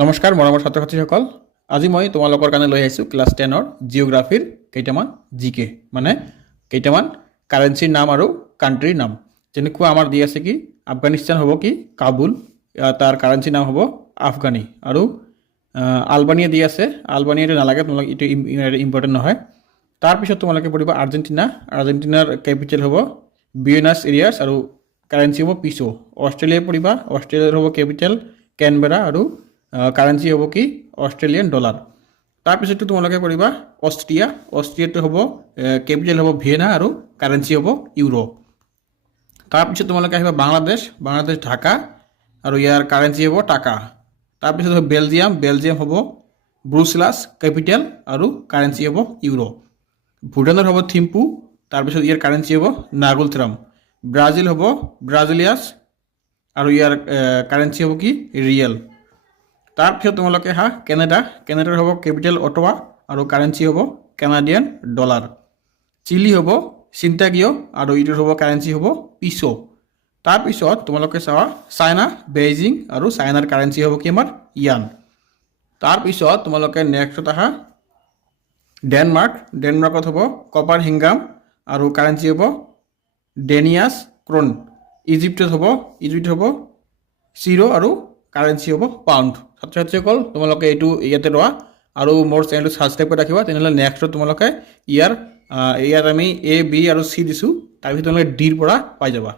নমস্কাৰ মৰমৰ ছাত্ৰ ছাত্ৰীসকল, আজি মই তোমালোকৰ কাৰণে লৈ আহিছোঁ ক্লাছ 10ৰ জিঅ'গ্ৰাফিৰ কেইটামান জিকে মানে কেইটামান কাৰেঞ্চিৰ নাম আৰু কাণ্ট্ৰিৰ নাম। যেনেকুৱা আমাৰ দি আছে কি আফগানিস্তান হ'ব কি কাবুল, তাৰ কাৰেঞ্চিৰ নাম হ'ব আফগানী। আৰু আলবানিয়া দি আছে, আলবানিয়াটো নালাগে, তোমালোক এইটো ইম্পৰ্টেণ্ট নহয়। তাৰপিছত তোমালোকে পঢ়িবা আৰ্জেণ্টিনা, আৰ্জেণ্টিনাৰ কেপিটেল হ'ব বিয়েনাছ এৰিয়াছ আৰু কাৰেঞ্চি হ'ব পিছো। অষ্ট্ৰেলিয়া পঢ়িবা, অষ্ট্ৰেলিয়াৰ হ'ব কেপিটেল কেনবেৰা আৰু কাৰেঞ্চি হ'ব কি অষ্ট্ৰেলিয়ান ডলাৰ। তাৰপিছততো তোমালোকে পঢ়িবা অষ্ট্ৰিয়া, অষ্ট্ৰিয়াটো হ'ব কেপিটেল হ'ব ভিয়েনা আৰু কাৰেঞ্চি হ'ব ইউৰো। তাৰপিছত তোমালোকে আহিবা বাংলাদেশ, বাংলাদেশ ঢাকা আৰু ইয়াৰ কাৰেঞ্চি হ'ব টাকা। তাৰপিছত হ'ব বেলজিয়াম, বেলজিয়াম হ'ব ব্ৰুচেলাছ কেপিটেল আৰু কাৰেঞ্চি হ'ব ইউৰো। ভুটানৰ হ'ব থিম্পু, তাৰপিছত ইয়াৰ কাৰেঞ্চি হ'ব নাগুলথ্ৰাম। ব্ৰাজিল হ'ব ব্ৰাজিলিয়াছ আৰু ইয়াৰ কাৰেঞ্চি হ'ব কি ৰিয়েল। তাৰপিছত তোমালোকে কেনেডা, কেনেডাৰ হ'ব কেপিটেল অটোৱা আৰু কাৰেঞ্চি হ'ব কানাডিয়ান ডলাৰ। চিলি হ'ব চিন্তাগিঅ' আৰু ইটোৰ হ'ব কাৰেঞ্চি হ'ব পিছো। তাৰপিছত তোমালোকে চাবা চাইনা, বেইজিং আৰু চাইনাৰ কাৰেঞ্চি হ'ব কি আমাৰ ইয়ান। তাৰপিছত তোমালোকে নেক্সট ডেনমাৰ্ক, ডেনমাৰ্কত হ'ব কপাৰ হিংগাম আৰু কাৰেঞ্চি হ'ব ডেনিয়াছ ক্ৰন। ইজিপ্তত হ'ব চিৰ' আৰু কাৰেঞ্চি হ'ব পাউণ্ড। ছাত্ৰ ছাত্ৰীসকল তোমালোকে এইটো ইয়াতে লোৱা আৰু মোৰ চেনেলটো ছাবস্ক্ৰাইব কৰি ৰাখিবা, তেনেহ'লে নেক্সটত তোমালোকে ইয়াত আমি A, B আৰু C দিছোঁ, তাৰপিছত তোমালোকে ডিৰ পৰা পাই যাবা।